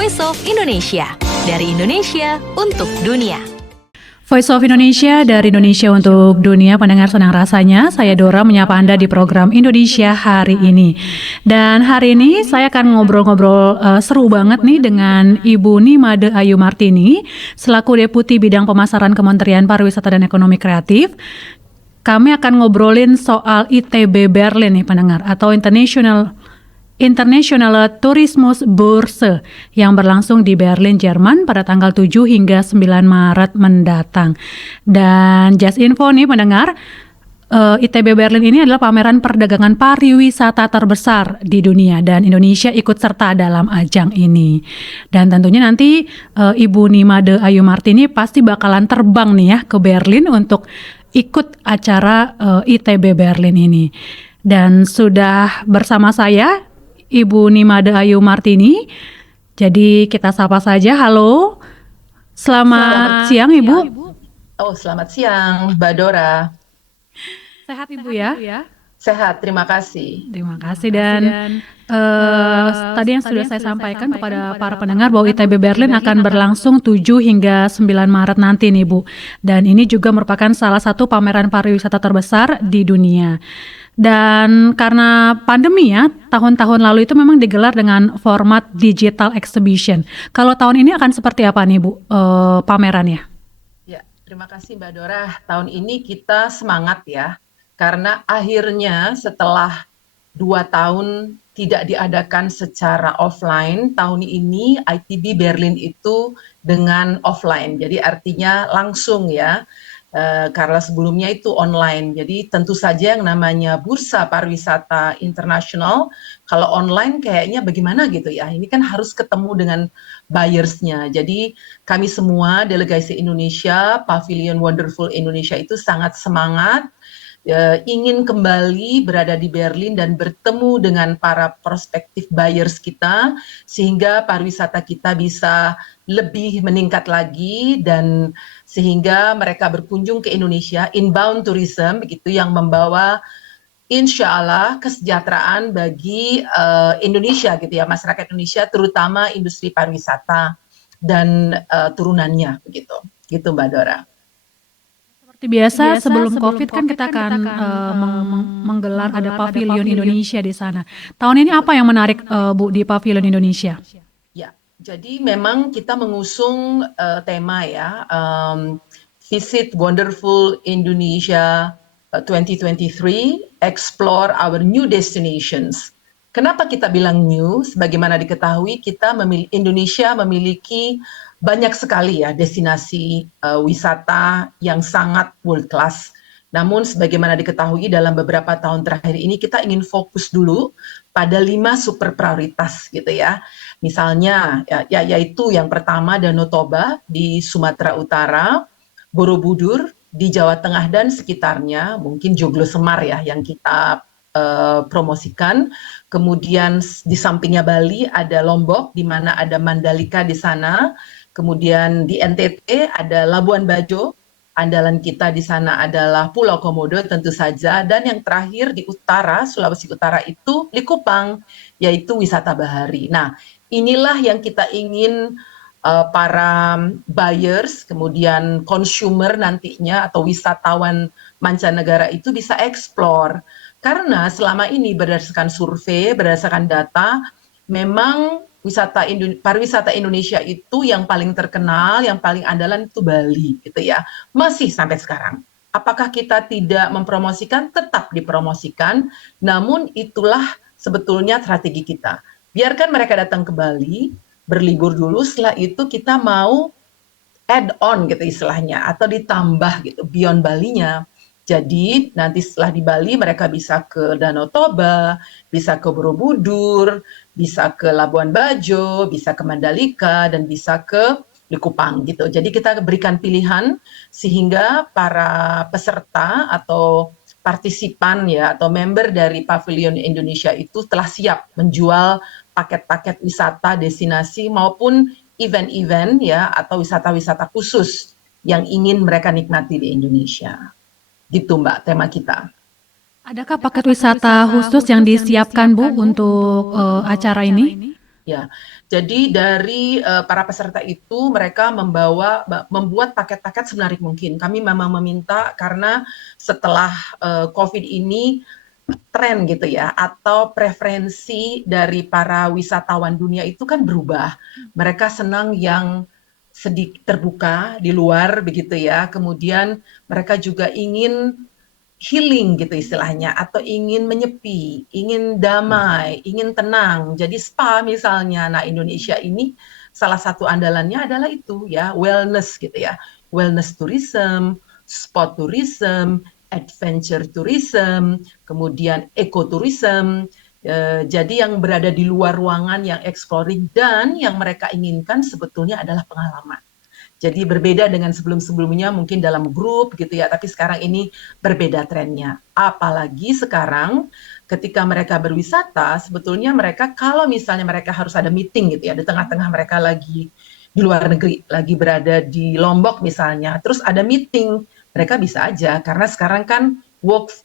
Voice of Indonesia. Dari Indonesia untuk dunia. Voice of Indonesia dari Indonesia untuk dunia. Pendengar senang rasanya saya Dora menyapa Anda di program Indonesia hari ini. Dan hari ini saya akan ngobrol-ngobrol seru banget nih dengan Ibu Nimade Ayu Martini selaku Deputi Bidang Pemasaran Kementerian Pariwisata dan Ekonomi Kreatif. Kami akan ngobrolin soal ITB Berlin nih pendengar, atau International Tourismusbörse yang berlangsung di Berlin, Jerman pada tanggal 7 hingga 9 Maret mendatang. Dan just info nih pendengar, ITB Berlin ini adalah pameran perdagangan pariwisata terbesar di dunia dan Indonesia ikut serta dalam ajang ini. Dan tentunya nanti Ibu Nimade Ayu Martini pasti bakalan terbang nih ya ke Berlin untuk ikut acara ITB Berlin ini. Dan sudah bersama saya Ibu Nimade Ayu Martini. Jadi kita sapa saja. Halo. Selamat siang Ibu. Oh, selamat siang Mbak Dora. Sehat Ibu ya? Sehat, terima kasih. Terima kasih. Dan tadi yang sudah saya sampaikan kepada para pendengar bahwa ITB Berlin akan berlangsung 7 hingga 9 Maret nanti nih Bu. Dan ini juga merupakan salah satu pameran pariwisata terbesar di dunia. Dan karena pandemi ya, tahun-tahun lalu itu memang digelar dengan format digital exhibition. Kalau tahun ini akan seperti apa nih Bu pamerannya? Ya, terima kasih Mbak Dora. Tahun ini kita semangat ya, karena akhirnya setelah 2 tahun tidak diadakan secara offline, tahun ini ITB Berlin itu dengan offline. Jadi artinya langsung ya. Karena sebelumnya itu online, jadi tentu saja yang namanya bursa pariwisata internasional, kalau online kayaknya bagaimana gitu ya, ini kan harus ketemu dengan buyers-nya. Jadi kami semua delegasi Indonesia, Pavilion Wonderful Indonesia itu sangat semangat, ingin kembali berada di Berlin dan bertemu dengan para prospektif buyers kita sehingga pariwisata kita bisa lebih meningkat lagi dan sehingga mereka berkunjung ke Indonesia, inbound tourism begitu, yang membawa insya Allah kesejahteraan bagi Indonesia gitu ya, masyarakat Indonesia terutama industri pariwisata dan turunannya begitu, gitu Mbak Dora. Seperti biasa sebelum COVID kan kita akan menggelar ada Pavilion Indonesia di sana. Tahun ini apa yang menarik Bu di Pavilion Indonesia? Ya, jadi memang kita mengusung tema ya, Visit Wonderful Indonesia 2023, Explore Our New Destinations. Kenapa kita bilang new? Sebagaimana diketahui Indonesia memiliki banyak sekali ya destinasi wisata yang sangat world class. Namun sebagaimana diketahui dalam beberapa tahun terakhir ini kita ingin fokus dulu pada 5 super prioritas gitu ya. Misalnya yaitu yang pertama Danau Toba di Sumatera Utara, Borobudur di Jawa Tengah dan sekitarnya, mungkin Joglo Semar ya yang kita promosikan. Kemudian di sampingnya Bali ada Lombok di mana ada Mandalika di sana. Kemudian di NTT ada Labuan Bajo, andalan kita di sana adalah Pulau Komodo tentu saja, dan yang terakhir di utara, Sulawesi Utara itu Likupang, yaitu wisata bahari. Nah, inilah yang kita ingin para buyers, kemudian consumer nantinya atau wisatawan mancanegara itu bisa explore. Karena selama ini berdasarkan survei, berdasarkan data, memang pariwisata Indonesia itu yang paling terkenal, yang paling andalan itu Bali gitu ya. Masih sampai sekarang. Apakah kita tidak mempromosikan? Tetap dipromosikan, namun itulah sebetulnya strategi kita. Biarkan mereka datang ke Bali, berlibur dulu, setelah itu kita mau add on gitu istilahnya, atau ditambah gitu, beyond Balinya. Jadi nanti setelah di Bali mereka bisa ke Danau Toba, bisa ke Borobudur, bisa ke Labuan Bajo, bisa ke Mandalika, dan bisa ke Likupang gitu. Jadi kita berikan pilihan sehingga para peserta atau partisipan ya atau member dari Pavilion Indonesia itu telah siap menjual paket-paket wisata destinasi maupun event-event ya atau wisata-wisata khusus yang ingin mereka nikmati di Indonesia. Gitu Mbak, tema kita. Adakah paket wisata khusus yang disiapkan Bu untuk acara ini? Ya, jadi dari para peserta itu mereka membuat paket-paket semenarik mungkin. Kami memang meminta karena setelah COVID ini tren gitu ya atau preferensi dari para wisatawan dunia itu kan berubah. Mereka senang yang sedikit terbuka di luar begitu ya. Kemudian mereka juga ingin healing gitu istilahnya atau ingin menyepi, ingin damai, ingin tenang. Jadi spa misalnya. Nah, Indonesia ini salah satu andalannya adalah itu ya, wellness gitu ya. Wellness tourism, sport tourism, adventure tourism, kemudian ecotourism. Jadi yang berada di luar ruangan yang exploring dan yang mereka inginkan sebetulnya adalah pengalaman. Jadi berbeda dengan sebelum-sebelumnya mungkin dalam grup gitu ya, tapi sekarang ini berbeda trennya. Apalagi sekarang ketika mereka berwisata, sebetulnya mereka kalau misalnya mereka harus ada meeting gitu ya, di tengah-tengah mereka lagi di luar negeri, lagi berada di Lombok misalnya, terus ada meeting, mereka bisa aja karena sekarang kan work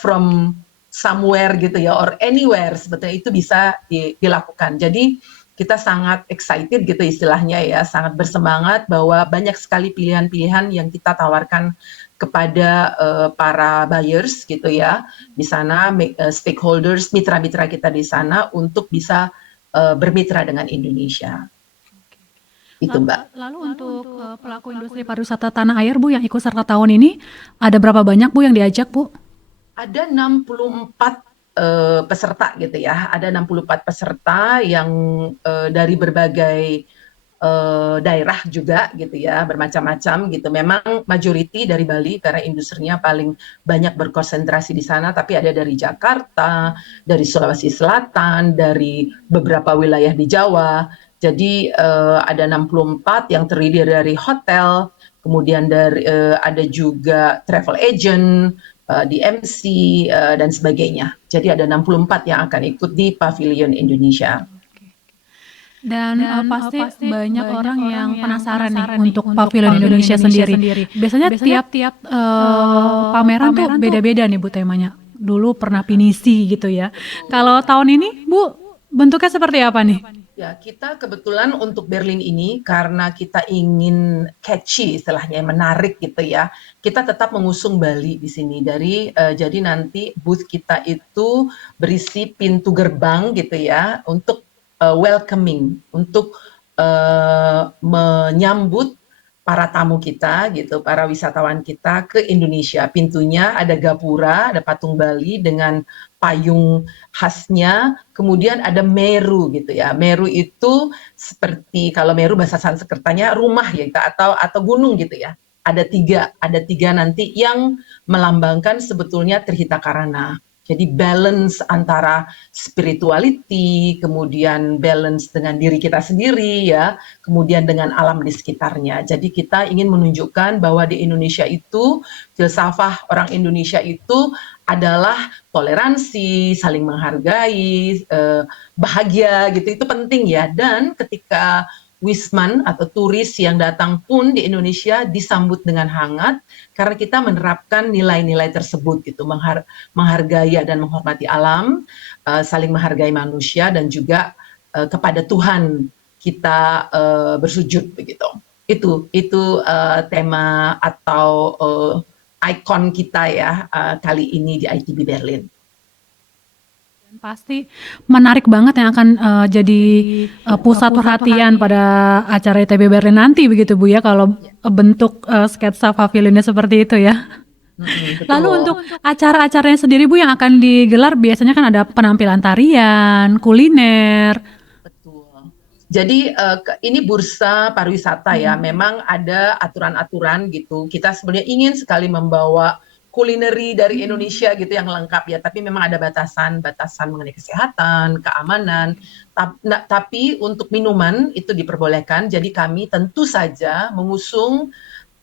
from somewhere gitu ya, or anywhere sebetulnya itu bisa dilakukan. Jadi kita sangat excited gitu istilahnya ya, sangat bersemangat bahwa banyak sekali pilihan-pilihan yang kita tawarkan kepada para buyers gitu ya di sana, stakeholders, mitra-mitra kita di sana untuk bisa bermitra dengan Indonesia. Itu Mbak. Lalu untuk pelaku industri pariwisata tanah air Bu yang ikut serta tahun ini, ada berapa banyak Bu yang diajak Bu? Ada 64 peserta gitu ya, ada 64 peserta yang dari berbagai daerah juga gitu ya, bermacam-macam gitu. Memang majority dari Bali karena industrinya paling banyak berkonsentrasi di sana, tapi ada dari Jakarta, dari Sulawesi Selatan, dari beberapa wilayah di Jawa. Jadi ada 64 yang terdiri dari hotel, kemudian ada juga travel agent, di MC dan sebagainya. Jadi ada 64 yang akan ikut di Pavilion Indonesia. Dan pasti banyak orang yang penasaran nih untuk Pavilion Indonesia sendiri. Biasanya tiap-tiap pameran tuh beda-beda nih Bu temanya. Dulu pernah pinisi gitu ya. Kalau tahun ini Bu bentuknya seperti apa nih? Ya, kita kebetulan untuk Berlin ini karena kita ingin catchy istilahnya, menarik gitu ya. Kita tetap mengusung Bali di sini jadi nanti booth kita itu berisi pintu gerbang gitu ya untuk welcoming, untuk menyambut para tamu kita gitu, para wisatawan kita ke Indonesia. Pintunya ada gapura, ada patung Bali dengan payung khasnya, kemudian ada Meru gitu ya. Meru itu seperti kalau Meru bahasa Sanskertanya rumah ya atau gunung gitu ya. Ada tiga nanti yang melambangkan sebetulnya Trihita Karana. Jadi balance antara spirituality, kemudian balance dengan diri kita sendiri ya, kemudian dengan alam di sekitarnya. Jadi kita ingin menunjukkan bahwa di Indonesia itu, filsafah orang Indonesia itu adalah toleransi, saling menghargai, bahagia gitu, itu penting ya. Dan ketika wisman atau turis yang datang pun di Indonesia disambut dengan hangat karena kita menerapkan nilai-nilai tersebut gitu, menghargai dan menghormati alam, saling menghargai manusia dan juga kepada Tuhan kita bersujud begitu. Itu tema atau ikon kita ya kali ini di ITB Berlin. Pasti menarik banget yang akan jadi pusat perhatian pada acara ITB Berlin nanti begitu Bu ya kalau bentuk sketsa pavilionnya seperti itu ya. Lalu untuk acara-acaranya sendiri Bu yang akan digelar biasanya kan ada penampilan tarian, kuliner. Betul. Jadi ini bursa pariwisata ya, memang ada aturan-aturan gitu. Kita sebenarnya ingin sekali membawa kulineri dari Indonesia gitu yang lengkap ya, tapi memang ada batasan mengenai kesehatan, keamanan. Tapi untuk minuman itu diperbolehkan. Jadi kami tentu saja mengusung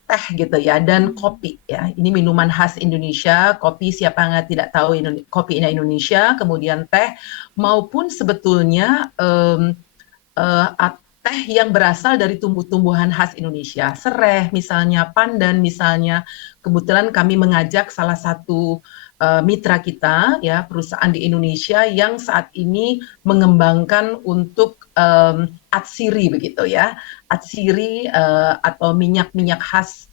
teh gitu ya dan kopi ya. Ini minuman khas Indonesia, kopi siapa nggak tidak tahu kopi Indonesia, kemudian teh maupun sebetulnya teh yang berasal dari tumbuh-tumbuhan khas Indonesia, sereh misalnya, pandan misalnya. Kebetulan kami mengajak salah satu mitra kita ya, perusahaan di Indonesia yang saat ini mengembangkan untuk atsiri begitu ya, atsiri atau minyak-minyak khas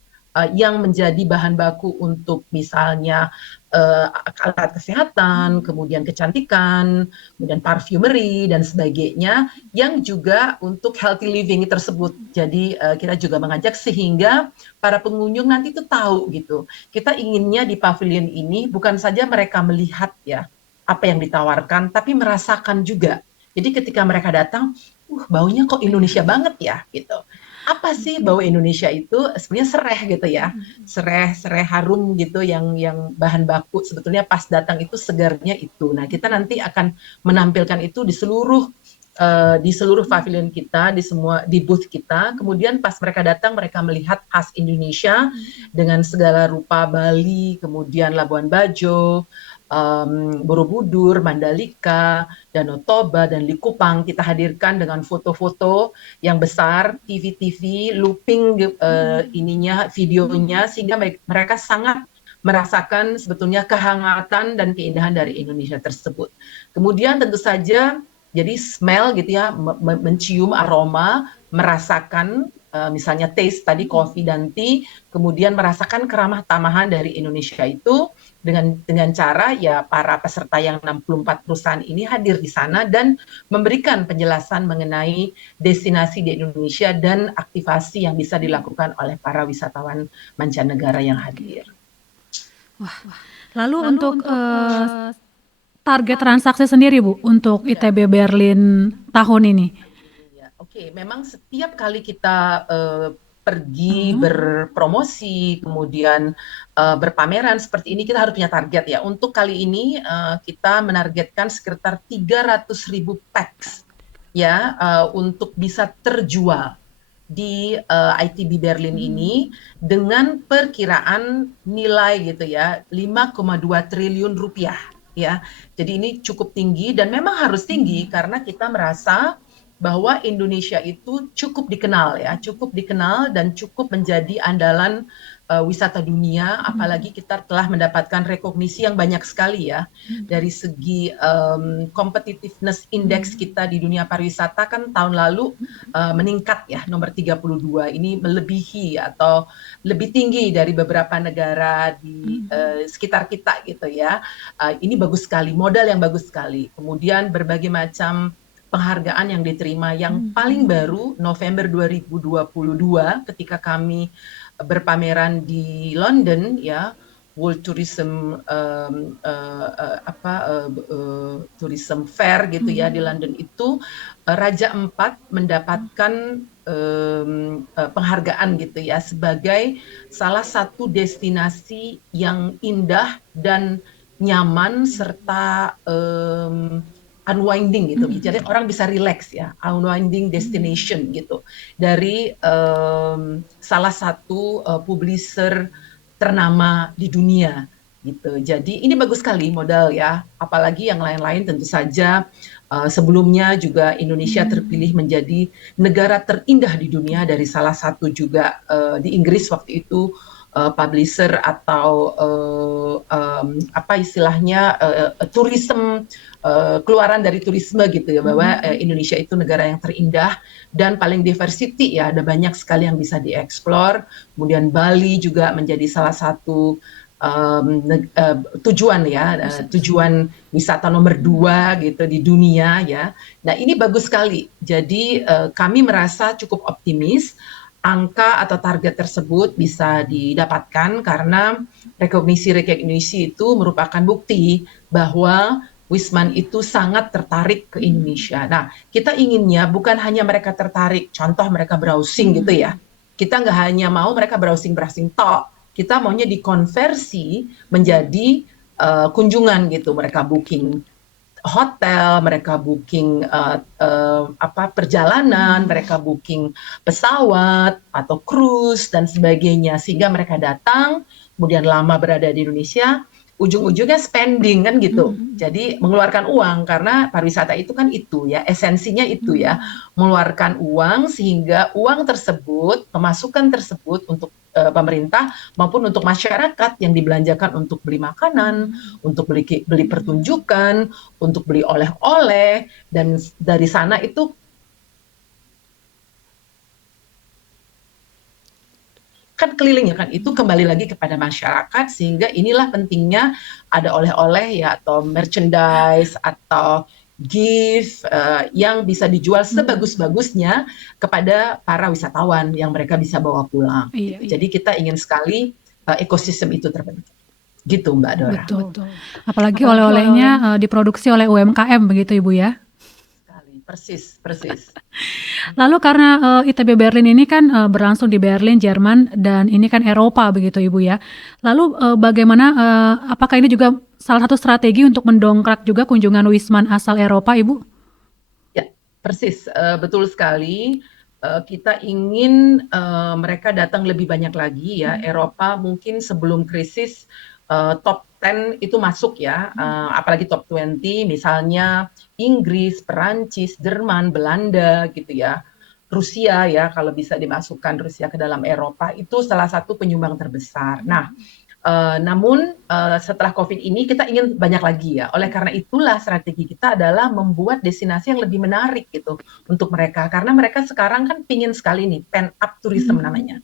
yang menjadi bahan baku untuk misalnya alat kesehatan, kemudian kecantikan, kemudian parfumery dan sebagainya, yang juga untuk healthy living tersebut. Jadi kita juga mengajak sehingga para pengunjung nanti itu tahu gitu. Kita inginnya di pavilion ini bukan saja mereka melihat ya apa yang ditawarkan, tapi merasakan juga. Jadi ketika mereka datang, baunya kok Indonesia banget ya gitu. Apa sih bau Indonesia itu? Sebenarnya sereh gitu ya, sereh harum gitu yang bahan baku sebetulnya pas datang itu segarnya itu. Nah kita nanti akan menampilkan itu di seluruh pavilion kita, di booth kita. Kemudian pas mereka datang, mereka melihat khas Indonesia dengan segala rupa Bali, kemudian Labuan Bajo, Borobudur, Mandalika, Danau Toba, dan Likupang. Kita hadirkan dengan foto-foto yang besar, TV-TV, looping videonya, sehingga mereka sangat merasakan sebetulnya kehangatan dan keindahan dari Indonesia tersebut. Kemudian tentu saja jadi smell gitu ya, mencium aroma, merasakan misalnya taste tadi kopi dan tea, kemudian merasakan keramah tamahan dari Indonesia itu dengan cara ya para peserta yang 64 perusahaan ini hadir di sana dan memberikan penjelasan mengenai destinasi di Indonesia dan aktivasi yang bisa dilakukan oleh para wisatawan mancanegara yang hadir. Lalu untuk target transaksi sendiri Bu untuk ITB Berlin tahun ini? Oke, memang setiap kali kita pergi berpromosi, kemudian berpameran seperti ini, kita harus punya target ya. Untuk kali ini kita menargetkan sekitar 300.000 packs ya untuk bisa terjual di ITB Berlin ini dengan perkiraan nilai gitu ya 5,2 triliun rupiah ya. Jadi ini cukup tinggi dan memang harus tinggi karena kita merasa bahwa Indonesia itu cukup dikenal ya, cukup dikenal dan cukup menjadi andalan wisata dunia, apalagi kita telah mendapatkan rekognisi yang banyak sekali ya dari segi competitiveness index kita di dunia pariwisata kan tahun lalu meningkat ya nomor 32, ini melebihi atau lebih tinggi dari beberapa negara di sekitar kita gitu ya. Ini bagus sekali, modal yang bagus sekali. Kemudian berbagai macam penghargaan yang diterima, yang paling baru November 2022 ketika kami berpameran di London ya, World Tourism Tourism Fair gitu ya di London itu, Raja Empat mendapatkan penghargaan gitu ya sebagai salah satu destinasi yang indah dan nyaman serta unwinding gitu, jadi orang bisa relax ya, unwinding destination gitu dari salah satu publisher ternama di dunia gitu. Jadi ini bagus sekali modal ya, apalagi yang lain-lain tentu saja sebelumnya juga Indonesia terpilih menjadi negara terindah di dunia dari salah satu juga di Inggris waktu itu publisher atau apa istilahnya tourism keluaran dari turisme gitu ya, bahwa Indonesia itu negara yang terindah dan paling diversity ya, ada banyak sekali yang bisa dieksplor. Kemudian Bali juga menjadi salah satu tujuan ya, tujuan wisata nomor 2 gitu di dunia ya. Nah ini bagus sekali. Jadi kami merasa cukup optimis angka atau target tersebut bisa didapatkan karena rekognisi itu merupakan bukti bahwa Wisman itu sangat tertarik ke Indonesia. Nah, kita inginnya bukan hanya mereka tertarik, contoh mereka browsing gitu ya. Kita nggak hanya mau mereka browsing tok. Kita maunya dikonversi menjadi kunjungan gitu. Mereka booking hotel, mereka booking perjalanan, mereka booking pesawat atau cruise dan sebagainya, sehingga mereka datang, kemudian lama berada di Indonesia, ujung-ujungnya spending kan gitu. Jadi mengeluarkan uang karena pariwisata itu kan itu ya, esensinya itu ya, mengeluarkan uang sehingga uang tersebut, pemasukan tersebut untuk pemerintah maupun untuk masyarakat yang dibelanjakan untuk beli makanan, untuk beli pertunjukan, untuk beli oleh-oleh, dan dari sana itu kan keliling ya kan, itu kembali lagi kepada masyarakat, sehingga inilah pentingnya ada oleh-oleh ya atau merchandise atau gift yang bisa dijual sebagus-bagusnya kepada para wisatawan yang mereka bisa bawa pulang. Iya, Gitu. iya. Jadi kita ingin sekali ekosistem itu terbentuk. Gitu Mbak Dora. Betul. Apalagi oleh-olehnya diproduksi oleh UMKM begitu Ibu ya. Persis, persis. Lalu karena ITB Berlin ini kan berlangsung di Berlin, Jerman, dan ini kan Eropa begitu Ibu ya. Lalu bagaimana, apakah ini juga salah satu strategi untuk mendongkrak juga kunjungan Wisman asal Eropa Ibu? Ya, persis, betul sekali. Kita ingin mereka datang lebih banyak lagi ya. Eropa mungkin sebelum krisis top 10 itu masuk ya, apalagi top 20 misalnya Inggris, Perancis, Jerman, Belanda gitu ya. Rusia ya, kalau bisa dimasukkan Rusia ke dalam Eropa itu salah satu penyumbang terbesar. Nah, namun setelah COVID ini kita ingin banyak lagi ya. Oleh karena itulah strategi kita adalah membuat destinasi yang lebih menarik gitu untuk mereka. Karena mereka sekarang kan pingin sekali nih, pent up tourism namanya.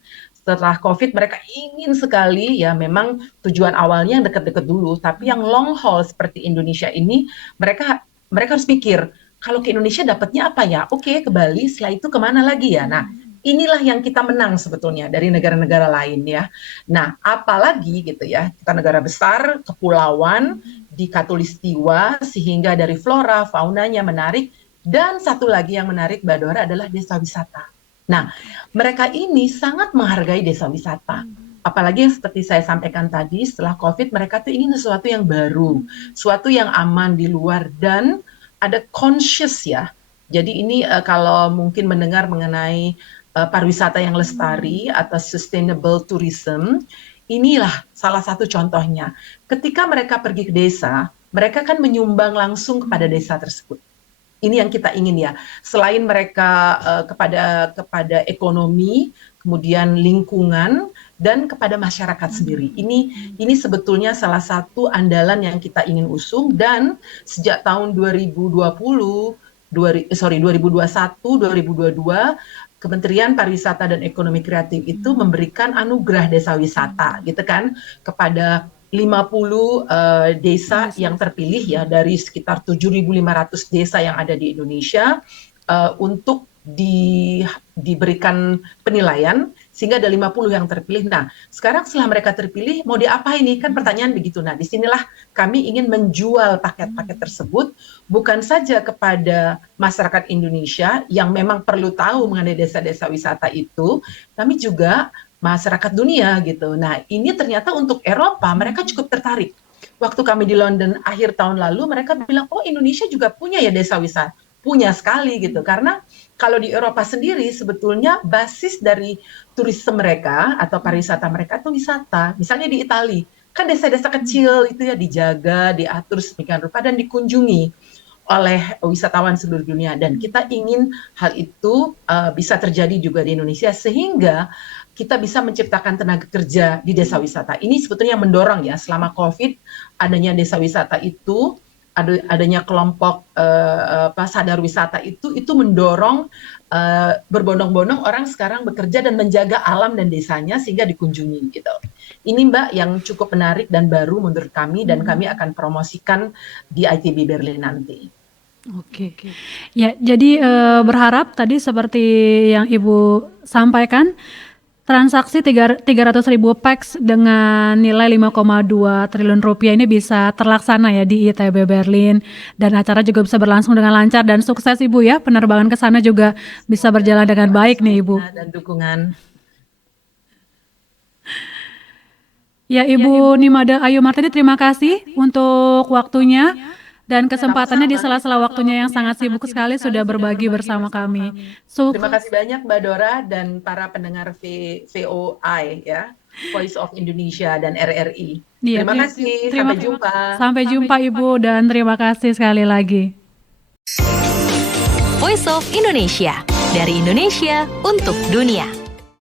Setelah COVID mereka ingin sekali ya, memang tujuan awalnya yang dekat-dekat dulu, tapi yang long haul seperti Indonesia ini mereka harus pikir, kalau ke Indonesia dapatnya apa ya? Oke, ke Bali, setelah itu kemana lagi ya? Nah, inilah yang kita menang sebetulnya dari negara-negara lain ya. Nah, apalagi gitu ya, kita negara besar, kepulauan, di Katulistiwa, sehingga dari flora, faunanya menarik, dan satu lagi yang menarik Mbak Dora adalah desa wisata. Nah, mereka ini sangat menghargai desa wisata. Apalagi yang seperti saya sampaikan tadi, setelah COVID mereka tuh ingin sesuatu yang baru, sesuatu yang aman di luar dan ada conscious ya. Jadi ini kalau mungkin mendengar mengenai pariwisata yang lestari atau sustainable tourism, inilah salah satu contohnya. Ketika mereka pergi ke desa, mereka kan menyumbang langsung kepada desa tersebut. Ini yang kita ingin ya. Selain mereka kepada ekonomi, kemudian lingkungan, dan kepada masyarakat sendiri. Ini sebetulnya salah satu andalan yang kita ingin usung, dan sejak tahun 2021, 2022, Kementerian Pariwisata dan Ekonomi Kreatif itu memberikan anugerah desa wisata gitu kan kepada 50 desa yang terpilih ya dari sekitar 7.500 desa yang ada di Indonesia untuk diberikan penilaian sehingga ada 50 yang terpilih. Nah, sekarang setelah mereka terpilih mau diapain nih? Kan pertanyaan begitu. Nah, disinilah kami ingin menjual paket-paket tersebut bukan saja kepada masyarakat Indonesia yang memang perlu tahu mengenai desa-desa wisata itu, kami juga masyarakat dunia gitu. Nah, ini ternyata untuk Eropa mereka cukup tertarik. Waktu kami di London akhir tahun lalu mereka bilang, "Oh, Indonesia juga punya ya desa wisata." Punya sekali gitu. Karena kalau di Eropa sendiri sebetulnya basis dari turisme mereka atau pariwisata mereka itu wisata. Misalnya di Italia, kan desa-desa kecil itu ya dijaga, diatur sedemikian rupa dan dikunjungi oleh wisatawan seluruh dunia, dan kita ingin hal itu bisa terjadi juga di Indonesia sehingga kita bisa menciptakan tenaga kerja di desa wisata. Ini sebetulnya mendorong ya selama COVID adanya desa wisata itu, adanya kelompok sadar wisata itu mendorong berbondong-bondong orang sekarang bekerja dan menjaga alam dan desanya sehingga dikunjungi gitu. Ini Mbak yang cukup menarik dan baru menurut kami, dan kami akan promosikan di ITB Berlin nanti. Oke. Ya, jadi berharap tadi seperti yang Ibu sampaikan, transaksi 300.000 pax dengan nilai 5,2 triliun rupiah ini bisa terlaksana ya di ITB Berlin, dan acara juga bisa berlangsung dengan lancar dan sukses Ibu ya. Penerbangan ke sana juga bisa berjalan dengan baik nih Ibu. Dan dukungan. Ya, Ibu Nimada Ayu Martini, terima kasih untuk waktunya dan kesempatannya di sela-sela waktunya yang sangat sibuk sekali sudah berbagi bersama kami. Terima kasih banyak Mbak Dora dan para pendengar VOI ya. Voice of Indonesia dan RRI. Iya, Terima kasih, sampai jumpa. Sampai jumpa Ibu dan terima kasih sekali lagi. Voice of Indonesia, dari Indonesia untuk dunia.